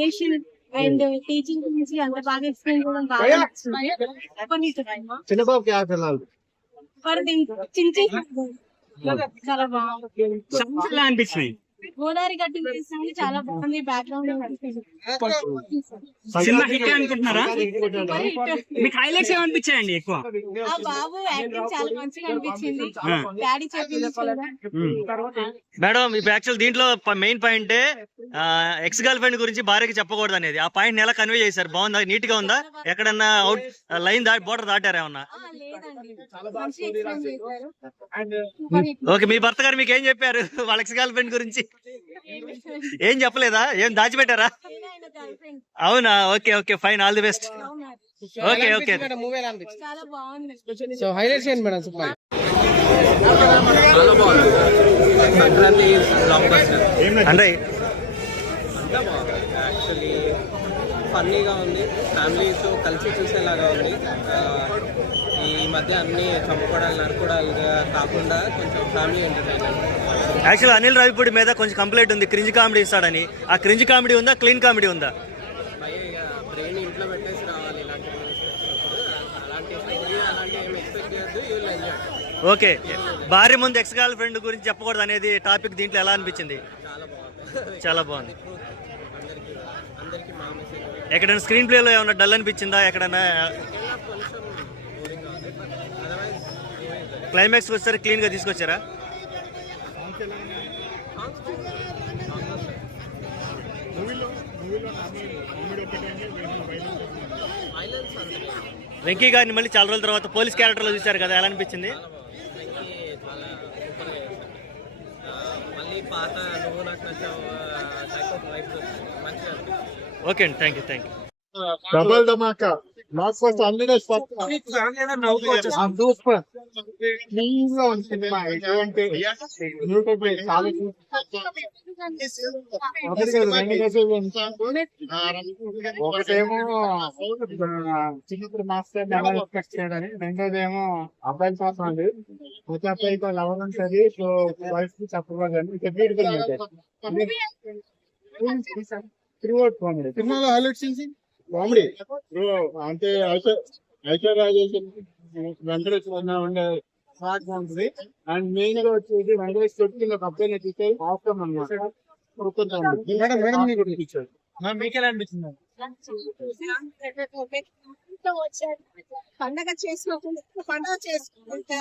Nation and teaching గురించి అంత బాగా ఎక్స్ప్లెయిన్ చేయడం బాగా నచ్చింది. చిన్నబాబు క్యా పిల్లలు చిన్న చాలా బాగుంది. అనిపించింది గోదావరి గట్టి చేసింది చాలా బాగుంది. బ్యాక్గ్రౌండ్ సినిమా హిట్ అనుకుంటున్నారా? మీకు హైలైట్స్ ఏమనిపించాయండి ఎక్కువ? ఆ బాబు యాక్టింగ్ చాలా మంచిగా అనిపించింది. డాడీ చెప్పింది మేడం ఇప్పుడు యాక్చువల్ దీంట్లో main point ex girl friend గురించి భార్యకి చెప్పకూడదు అనేది. ఆ పాయింట్ ఎలా కన్వే చేశారు? బాగుందా? నీట్ గా ఉందా? ఎక్కడన్నా అవుట్ లైన్ బోర్డర్ దాటారా ఏమన్నా? ఓకే, మీ భర్త గారు మీకు ఏం చెప్పారు వాళ్ళ ఎక్స్ గర్ల్ ఫ్రెండ్ గురించి? ఏం చెప్పలేదా? ఏం దాచిపెట్టారా? అవునా? Okay okay fine, all the best. Okay okay చాలా బాగుంది. సో హైలైట్స్ ఏంటి మేడం? చాలా బాగుంది. సంక్రాంతి బ్లాక్ బస్టర్ అంటే అంతా బాగుంది. యాక్చువల్లీ ఫన్నీగా ఉంది, ఫ్యామిలీతో కలిసి చూసేలాగా ఉంది. ఈ మధ్య అన్ని చంపుకోవడాలు నరుకోవడాలుగా కాకుండా కొంచెం family entertainment. Actual Anil Ravipudi మీద కొంచెం కంప్లైంట్ ఉంది, క్రింజ్ కామెడీ ఇస్తాడని. ఆ క్రింజ్ కామెడీ ఉందా, క్లీన్ కామెడీ ఉందా? బ్రెయిన్ ఇంట్లో పెట్టేసి రావాలి ఇలాంటి మూవీస్ వచ్చినప్పుడు. అలాంటి ఏమి ఎక్స్పెక్ట్ చేయొద్దు, యూ విల్ ఎంజాయ్. ఓకే, భార్య ముందు ఎక్స్ గర్ల్ ఫ్రెండ్ గురించి చెప్పకూడదు అనేది టాపిక్ దీంట్లో ఎలా అనిపించింది? చాలా బాగుంది. చాలా బాగుంది. అందరికీ మా మెసేజ్. ఎక్కడైనా స్క్రీన్ ప్లేలో ఏమన్నా డల్ అనిపించిందా? ఎక్కడైనా కొంచెం బోరింగ్గా ఉంది, బట్ అదర్వైజ్ క్లైమాక్స్ వచ్చారు క్లీన్ గా తీసుకొచ్చారా? వెంకీ గారిని మళ్ళీ చాలా రోజుల తర్వాత పోలీస్ క్యారెక్టర్ లో చూశారు కదా, ఎలా అనిపించింది? చాలా సూపర్గా చేశారు. మళ్ళీ పాత నువ్వు నాకు నచ్చావు టైప్ ఆఫ్ వైబ్స్ మంచిగా అనిపించింది. ఓకే అండి, thank you. Double Dhamaka last first అన్ని సూపర్ క్లీన్ గా ఉంది సినిమా. ఎటువంటి యూట్యూబ్ చాలా ఒకటేమో చిన్నప్పుడు మాస్టర్ ఎలా ఎక్స్పెక్ట్ చేయడని, రెండోదేమో అబ్బాయిల కోసం అది ప్రతి అబ్బాయితో లవర్ ఉంటుంది. సో వైఫ్ కి చెప్పకూడదని సినిమాలో హైలైట్స్ కామెడీ అంటే ఐశ్వర్య రాజేష్ వెంకటేష్ ఉండే స్మార్ట్ గా ఉంటుంది. అండ్ మెయిన్ గా వచ్చేసి వెంకటేష్ తొట్టి ఒక అబ్బాయిని తీసే ఆఫ్టర్ అనమాట. మీకెలా అనిపించింది? పండగ చేసుకోకుండా పండగ చేసుకుంటా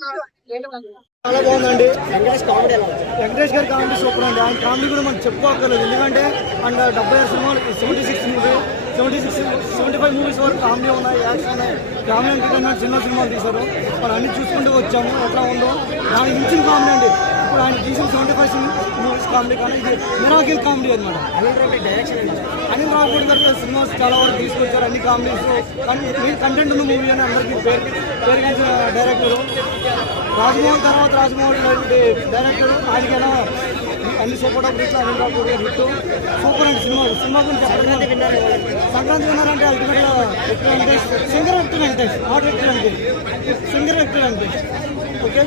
చాలా చాలా బాగుందండి. వెంకటేష్ గారి కామెడీ సూపర్ అండి. ఆయన కామెడీ కూడా మనం చెప్పుకోకర్లేదు, ఎందుకంటే అండ్ 76 సినిమాలు 76 మూవీ 75 మూవీస్ వరకు కామెడీ ఉన్నాయి, యాక్షన్ ఉన్నాయి, ఫ్యామిలీ ఎంటర్టైన్మెంట్ చిన్న సినిమాలు తీశారు. మనం అన్ని చూసుకుంటూ వచ్చాము. ఎట్లా ఉందో దానికి మించిన కామెడీ అండి. ఇప్పుడు ఆయన తీసిన 75 మూవీస్ కామెడీ కానీ ఇది మిరాకిల్ కామెడీ అనమాట. అనిల్ రావిపూడి గారు సినిమాస్ చాలా వరకు తీసుకొచ్చారు, అన్ని కామెడీస్. కానీ మెయిన్ కంటెంట్ ఉన్న మూవీ అని అందరికీ పేరుగాంచిన డైరెక్టరు. రాజమౌళి తర్వాత రాజమౌళి డైరెక్టర్, ఆయనకైనా అన్ని సూపర్ టాప్ హిట్లు. అనిల్ రావిపూడి గారు హిట్ సూపర్ అండి. సినిమా గురించి సంక్రాంతి విన్నారంటే అల్టిమేట్గా వ్యక్తి వెంకటేష్, సింగర్ వ్యక్తి వెంకటేష్, నాట్ వ్యక్తి వెంకటేష్, సింగర్ వ్యక్తి వెంకటేష్. ఓకే,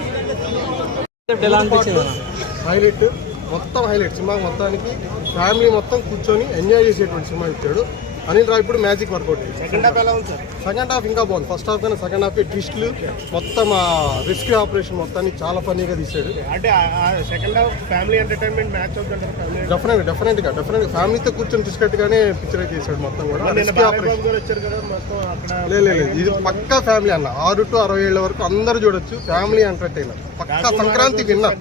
హైలైట్ మొత్తం హైలైట్ సినిమా మొత్తానికి ఫ్యామిలీ మొత్తం కూర్చొని ఎంజాయ్ చేసేటువంటి సినిమా ఇచ్చాడు Anil Ravipudi. Magic work out. Second half ఎలా ఉంది సార్? సెకండ్ హాఫ్ ఇంకా బాగుంది. ఫస్ట్ హాఫ్ కన్నా సెకండ్ హాఫ్ ట్విస్ట్లు మొత్తం రెస్క్యూ ఆపరేషన్ మొత్తాన్ని చాలా ఫన్నీగా తీశాడు. అంటే second half family entertainment match అవుతుంది. డెఫినెట్గా ఫ్యామిలీతో కూర్చొని తీసుకెట్టుగానే పిక్చరైజ్ చేశాడు మొత్తం కూడా. లేదు, ఇది పక్కా ఫ్యామిలీ అన్న. 6 to 60 ఏళ్ల వరకు అందరూ చూడొచ్చు. ఫ్యామిలీ ఎంటర్టైనర్ పక్కా. సంక్రాంతి విన్నర్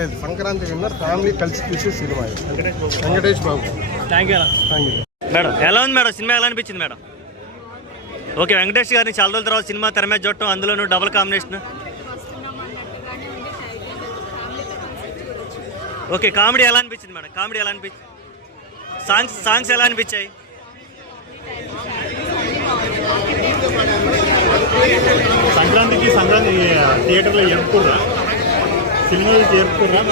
లేదు, సంక్రాంతి విన్నర్ ఫ్యామిలీ కలిసి చూసే cinema Venkatesh Babu. Thank you madam. ఎలా ఉంది మేడం సినిమా? ఎలా అనిపించింది మేడం? ఓకే, వెంకటేష్ గారిని చాలా రోజుల తర్వాత సినిమా తెర మీద చూడటం, అందులోనూ డబుల్ కాంబినేషన్. ఓకే, కామెడీ ఎలా అనిపించింది మేడం? కామెడీ ఎలా అనిపించింది? సాంగ్స్ ఎలా అనిపించాయి? సంక్రాంతి థియేటర్లో జరుపుకుర్రా, సినిమాలు జరుపుకుర్రా?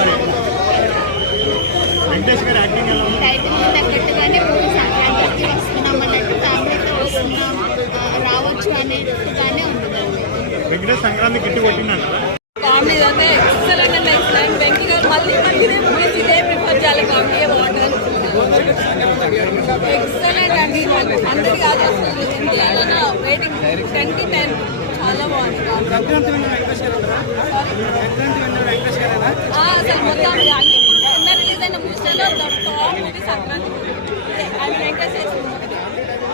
మరి వెంకటేష్ గారి యాక్టింగ్ ఎలా ఉంది? టైటిల్ తగ్గట్టుగానే మూవీ సంక్రాంతికి వస్తున్నాం అన్నట్టు ఫ్యామిలీతో వస్తున్నాం రావచ్చు అనేట్టుగానే ఉంటుంది. వెంకటేష్ సంక్రాంతి గిట్టు కొట్టిందంట. కామెడీ అయితే ఎక్సలెంట్ అండ్ ఎక్సలెంట్. వెంకీ గారు మళ్ళీ ఇదే మూవీస్ ఇదే ప్రిఫర్ చేయాలి. కామెడీ బాగుంటుంది. ఎక్సలెంట్ అండి. అందరికి కాదు అసలు ఇండియాలో వెయిటింగ్ 10/10 చాలా బాగుంది. అసలు మొత్తం అన్ని ఉన్న రిలీజ్ అయిన మూవీస్లో top movie Sankranti and Venkatesh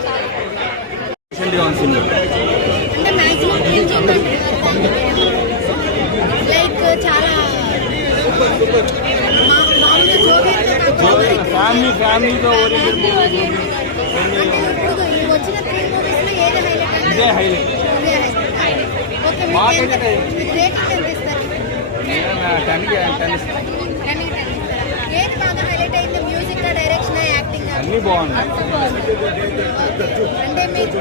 చాలా అంటే మ్యాక్సిమం లైక్ చాలా ఫ్యామిలీతో వచ్చిన 3 మూవీస్లో ఏది హైలైట్? ఏది బాగా హైలైట్ అయింది? మ్యూజిక్, డైరెక్షన్, యాక్టింగ్ అన్ని బాగున్నాయి. అంటే మీరు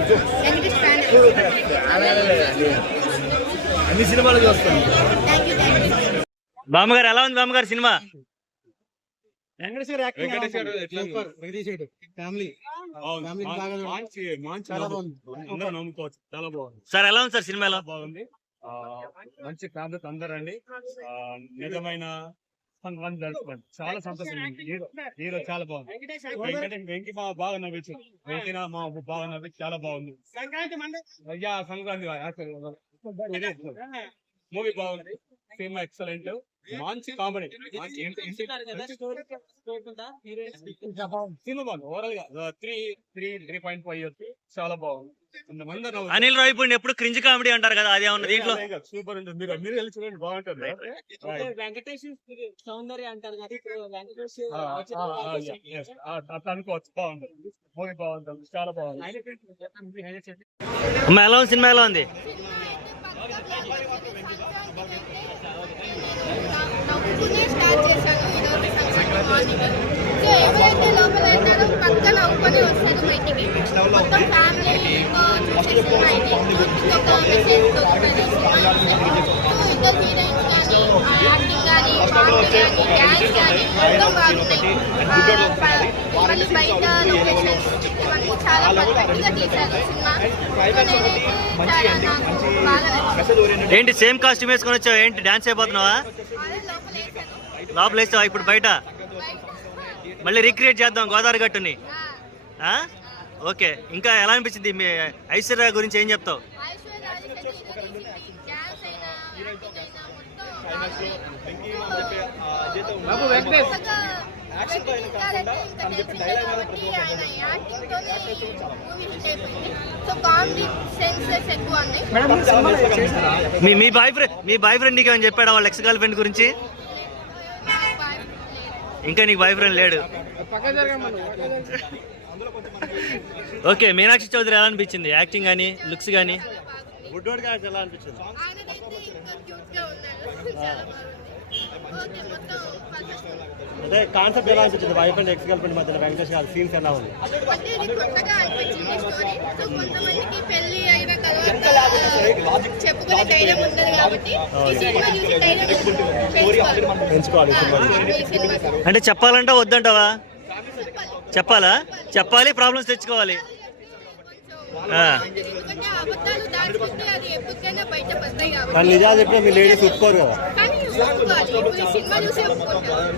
వెంకటేష్ ఫ్యాన్. అన్ని సినిమాలు చూస్తాను. Thank you. బామ్మగారు ఎలా ఉంది బామ్మగారు సినిమా? వెంకటేష్ గారి యాక్టింగ్ ఫ్యామిలీ చాలా బాగుంది. అందరూ నమ్ముకోవచ్చు. చాలా బాగుంది. సార్ ఎలా ఉంది సార్ సినిమా? ఎలా బాగుంది. మంచి ఫ్యామిలీ అందరండి. నిజమైన సంక్రాంతి జరుపుకోండి. చాలా సంతోషం. హీరో చాలా బాగుంది. వెంకీ మా బాగా నవ్వచ్చు. వెంకీ మా బాగా నవ్వి చాలా బాగుంది. అయ్యా సంక్రాంతి మూవీ బాగుంది. Cinema excellent. మంచి కామెడీ. సినిమా బాగుంది. ఓవరాల్ గా 3.5 చాలా బాగుంది. అనిల్ రావిపూడి ఎప్పుడు క్రింజ్ కామెడీ అంటారు కదా, అది ఏమన్నా దీంట్లో? సూపర్ ఉంటుంది. మీరు వెళ్ళి చూడండి, బాగుంటుంది. వెంకటేష్ సౌందర్య అంటారు కదా, ఇప్పుడు వెంకటేష్ అట్లా అనుకోవచ్చు. బాగుంటుంది. మూవీ బాగుంటుంది. చాలా బాగుంది. అమ్మ ఎలా ఉంది సినిమా? ఎలా ఉంది? నవ్వుకునే స్టార్ట్ చేశాను ఈరోజు సంక్రాంతి మార్నింగ్. సో ఎవరైతే లోపల వెళ్తారో పక్క నవ్వుకొని వస్తారు బయటికి. మొత్తం ఫ్యామిలీ చూసే సినిమా ఇది. ఇంకొక మెసేజ్ దొరుకుతుంది సినిమా. సో ఇద్దరు హీరోయిన్స్ కానీ యాక్టింగ్ కానీ పాటలు కానీ డ్యాన్స్ కానీ మొత్తం బాగున్నాయి. మళ్ళీ బయట లొకేషన్స్ ఇవన్నీ చాలా పర్ఫెక్ట్గా తీశారు సినిమా. సో నేనైతే చాలా నాకు బాగా నచ్చింది. ఏంటి సేమ్ కాస్ట్యూమ్ వేసుకొని వచ్చావు? ఏంటి డాన్స్ అయిపోతున్నావా? లోపల వేస్తావా ఇప్పుడు? బయట మళ్ళీ రీక్రియేట్ చేద్దాం గోదావరి గట్టుని. ఓకే, ఇంకా ఎలా అనిపించింది? మీ ఐశ్వర్య గురించి ఏం చెప్తావు? మీ బాయ్ ఫ్రెండ్ నీకు ఏమని చెప్పాడా వాళ్ళ ఎక్స్ గర్ల్ ఫ్రెండ్ గురించి? ఇంకా నీకు బాయ్ ఫ్రెండ్ లేడు. ఓకే, మీనాక్షి చౌదరి ఎలా అనిపించింది? యాక్టింగ్ కానీ లుక్స్ కానీ? గుడ్డోడ్ గారు ఎలా అనిపించింది? అదే కాన్సెప్ట్ ఎలా అనిపించింది? Wife and ex girl friend మధ్యలో వెంకటేష్ గారి సీన్స్ ఎలా ఉంది? అంటే ఇది కొత్తగా అనిపించింది స్టోరీ. సో కొంతమందికి పెళ్లి అయిన తర్వాత చెప్పుకునే ధైర్యం ఉండదు కాబట్టి ఈ సినిమా చూసి ధైర్యం పెంచుకోవాలి. అంటే చెప్పాలంటే వద్దంటావా? చెప్పాలా? చెప్పాలి, ప్రాబ్లమ్స్ తెచ్చుకోవాలి. ఎందుకంటే అబద్ధాలు దాచుకుంటే అది ఎప్పటికైనా బయట పడతాయి కాబట్టి. కానీ నిజాలు చెప్పినా మీ లేడీస్ ఒప్పుకోరు కదా. కానీ ఒప్పుకోవాలి. ఇప్పుడు ఈ సినిమా చూసి ఒప్పుకుంటారు.